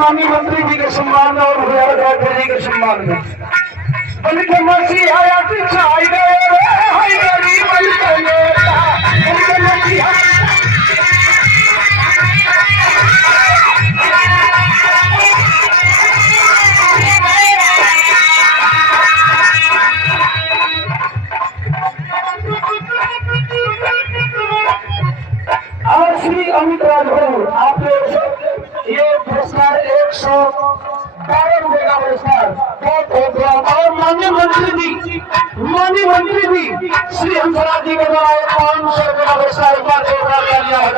माननीय मंत्री जी के सम्मान में और डॉक्टर जी के सम्मान में बल्कि मसीह आया पीछा आई गए हाय गरीब और श्री अमित राजभर आपने ये पुरस्कार 112 रुपए का पुरस्कार बहुत बहुत और माननीय मंत्री जी श्री हंसराज जी के द्वारा 500 रुपए का पुरस्कार एक बार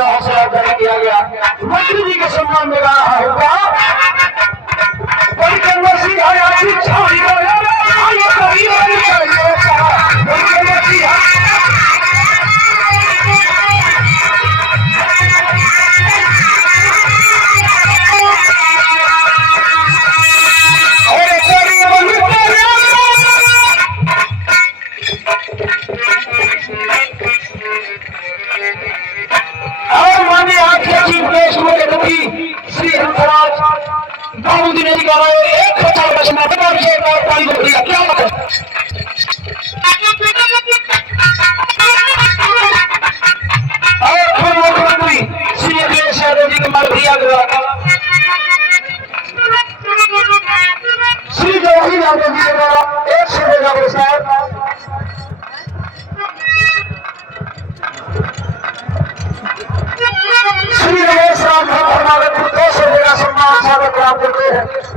हौसला जारी किया गया मंत्री जी के सम्मान में गा रहा होगा और माननीय आपके चीफ गेस्ट मुख्यमंत्री श्री हंसराज बाबू जी ने जी का 150 पानी को दिया क्या बात है और फिर मुख्यमंत्री श्री अखिलेश यादव जी को मार दिया गया श्री जवाहर यादव जी के द्वारा 100 रुपए का पुरस्कार श्री रमेश राम भरनागत 200 रुपए का सम्मान स्वागत प्राप्त करते हैं।